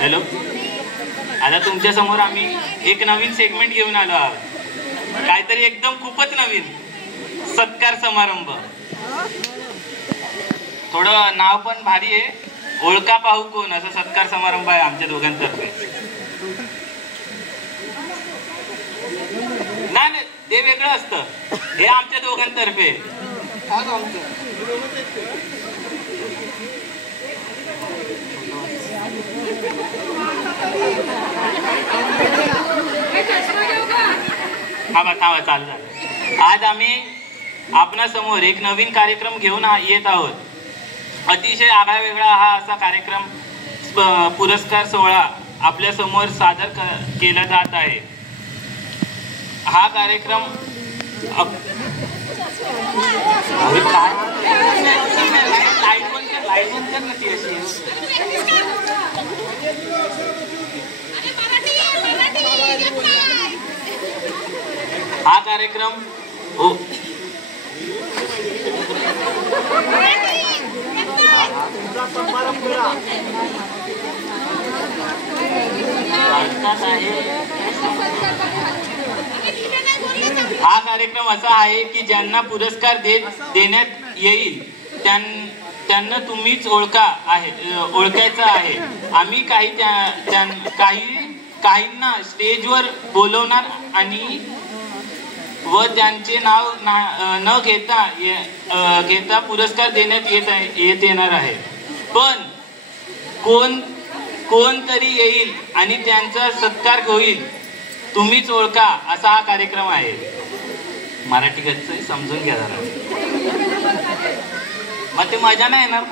Hello, आता तुमच्या समोर आम्ही एक नवीन सेगमेंट घेऊन आलो आहोत, काहीतरी एकदम खूपच नवीन, सत्कार समारंभ. थोडं नाव पण भारी आहे, ओळखा पाहू कोण, असं सत्कार समारंभ आहे आमच्या दोघांतर्फे. नाही, ते वेगळं असतं, हे आमच्या दोघांतर्फे. थांबा चालू झालं. आज आम्ही आपणासमोर एक नवीन कार्यक्रम घेऊन येत आहोत. अतिशय आगळा वेगळा हा असा कार्यक्रम, पुरस्कार सोहळा आपल्या समोर सादर केला जात आहे. हा कार्यक्रम हा कार्यक्रम हो हा कार्यक्रम असा आहे की ज्यांना पुरस्कार देण्यात येईल त्यांना तुम्हीच ओळखायचं आहे. आम्ही काहींना स्टेजवर बोलवणार आणि व त्यांचे नाव न घेता पुरस्कार देण्यात येणार आहे. पण कोण तरी येईल आणि त्यांचा सत्कार होईल, तुम्हीच ओळखा, असा हा कार्यक्रम आहे. मराठी गच्च समजून घ्या जरा, मग ते मजा नाही येणार.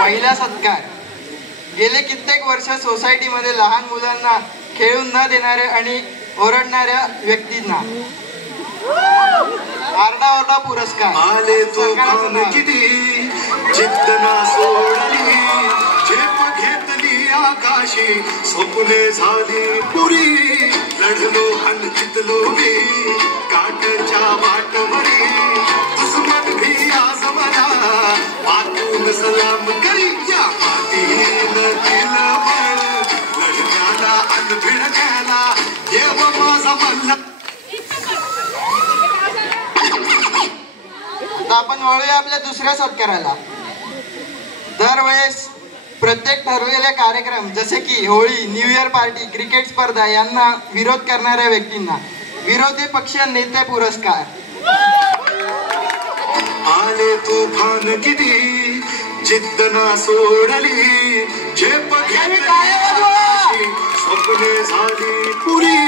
पहिला सत्कार. गेले कित्येक वर्ष सोसायटीमध्ये लहान मुलांना खेळून न देणाऱ्या आणि ओरडणाऱ्या व्यक्तींना आरडाओरडा पुरस्कार. आले तुफान किती चित्तना सोडली, झेप घेतली आकाशी, स्वप्ने झाली पुरी, लढलो आणि जितलो मी काटच्या वाटवरी, दुश्मन भी आज मला वाकून सलाम करी, या मातीनं दिलं बळ लढण्याला अन भिडण्याला, देव माझा मल्ला. आपण वळूया आपल्या दुसऱ्या सत्काराला. दरवेळेस प्रत्येक ठरवलेले कार्यक्रम जसे की Holi, new year party, cricket स्पर्धा यांना विरोध करणाऱ्या व्यक्तींना विरोधी पक्ष नेते पुरस्कार. आले तुफान किती जिद्द ना सोडली, झेप घेतली स्वप्ने झाली पुरी,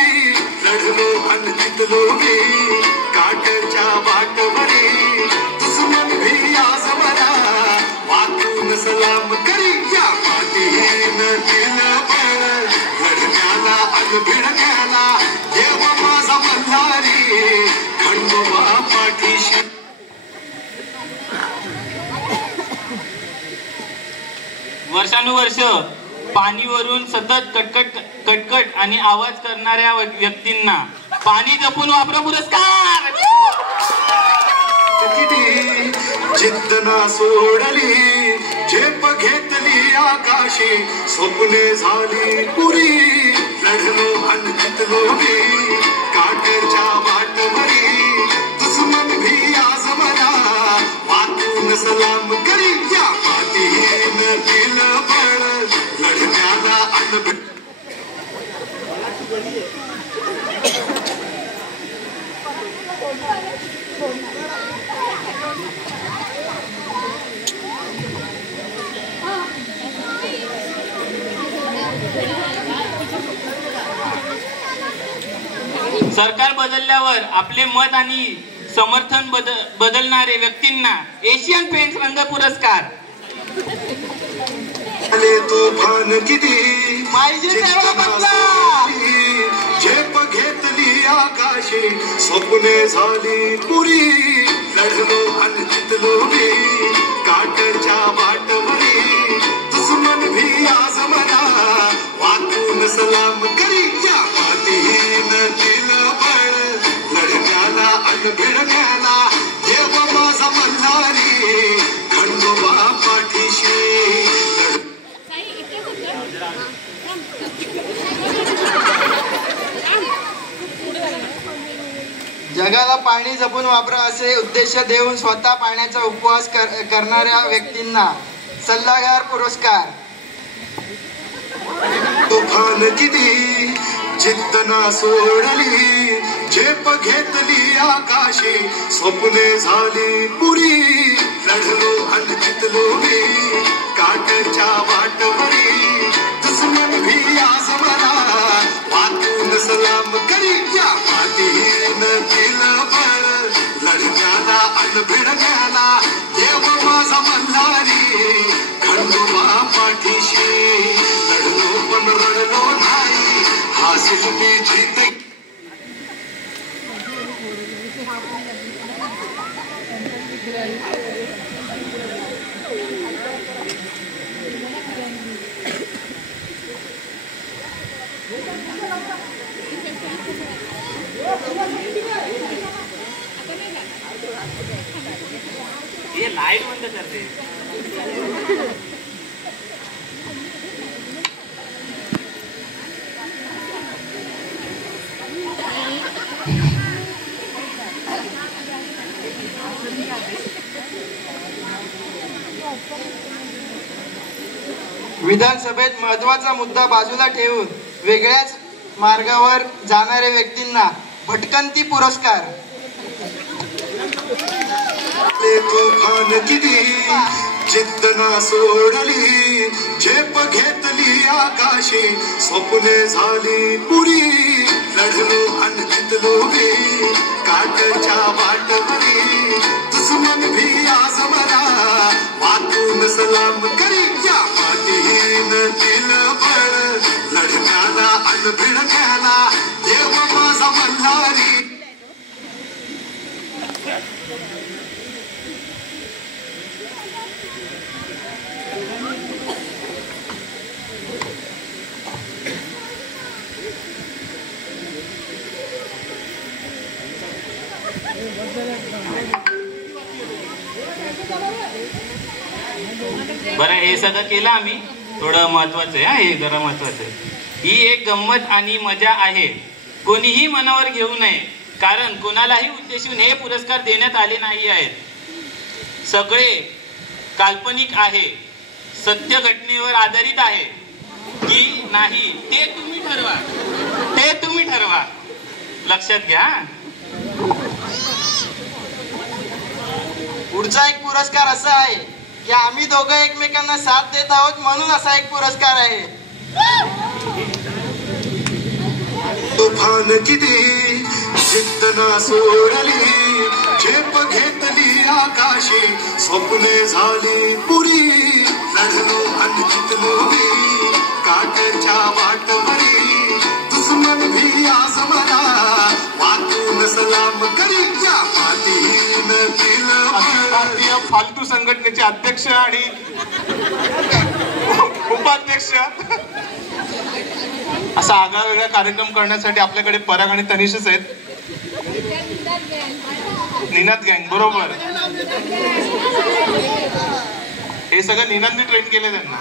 लढलो आणि जितलो मी काटच्या वाटवरी, दुश्मन भी आज मला वाकून सलाम करी, या मातीनं दिलं बळ लढण्याला अन भिडण्याला, देव माझा मल्हारी खंडोबा पाठीशी. वर्षानुवर्ष पाणीवरून सतत कटकट आणि आवाज करणाऱ्या व्यक्तींना पाणी जपून वापरा पुरस्कार. जिद्द ना सोडली, झेप घेतली आकाशी, स्वप्ने झाली पुरी, लढलो आणि जितलो मी काटच्या वाटवरी, दुश्मन भी आज मला वाकून सलाम करी, या मातीनं दिलं बळ लढण्याला अन. सरकार बदलल्यावर आपले मत आणि समर्थन बदलणारे व्यक्तींना एशियन पेंट्स रंग पुरस्कार. आले तुफान किती पाहिजे तेवढा बदला, झेप घेतली आकाशी, स्वप्ने झाली पुरी, लढलो आणि जितलो मी काटच्या वाटवरी, दुश्मन भी आज मला वाकून सलाम करी, या मातीनं दिलं ढगाला पाणी जपून वापरा असे उद्देश देऊन स्वतः पाण्याचा उपवास करणाऱ्या व्यक्तींना सल्लागार पुरस्कार. तुफान किती जिद्द ना सोडली, झेप घेतली आकाशी, स्वप्ने झाली पुरी. लढलो आणि जितलो मी काटच्या वाटवरी, दुश्मन भी आज मला वाटून सलाम करी. या मातीनं दिलं बळ लढण्याला अन भिडण्याला, देव माझा मल्हारी खंडोबा पाठीशी. लढलो पण रडलो नाही, हासील मी जित. ये लाईट बंद करते. विधानसभेत महत्त्वाचा मुद्दा बाजूला ठेवून वेगळ्याच मार्गावर जाणाऱ्या व्यक्तींना भटकंती पुरस्कार. तुफान किती जिद्द ना सोडली, झेप घेतली आकाशी, स्वप्ने झाली पुरी. लढलो आणि जितलो मी काटच्या वाटवरी, दुश्मन भी आज मला वाटून सलाम करी. या मातीनं दिलं बळ लढण्याला अन भिडण्याला, देव माझा मल्हारी. बरं, हे सगळं केलं आम्ही. थोडं महत्वाचं आहे, हे जरा महत्वाचं आहे. ही एक गंमत आणि मजा आहे, कोणीही मनावर घेऊ नये, कारण कोणालाही उद्देशून हे पुरस्कार देण्यात आले नाही आहेत. सगळे काल्पनिक आहे, सत्य घटनेवर आधारित आहे की नाही ते तुम्ही ठरवा, ते तुम्ही ठरवा. लक्षात घ्या. पुढचा एक पुरस्कार असा आहे की आम्ही दोघं एकमेकांना साथ देत आहोत म्हणून असा एक पुरस्कार आहे. तुफान किती जिद्द ना सोडली, झेप घेतली आकाशी, स्वप्ने झाली पुरी. लढलो आणि जितलो मी काटच्या वाटवरी, दुश्मन भी आज मला वाटून सलाम करी. या मातीनं दिलं भारतीय फालतू संघटनेचे अध्यक्ष आणि उपाध्यक्ष असा आगळा वेगळा कार्यक्रम करण्यासाठी आपल्याकडे पराग आणि तनिषच आहेत. निनाद गँग, बरोबर. हे सगळं निनादने ट्रेन केले त्यांना.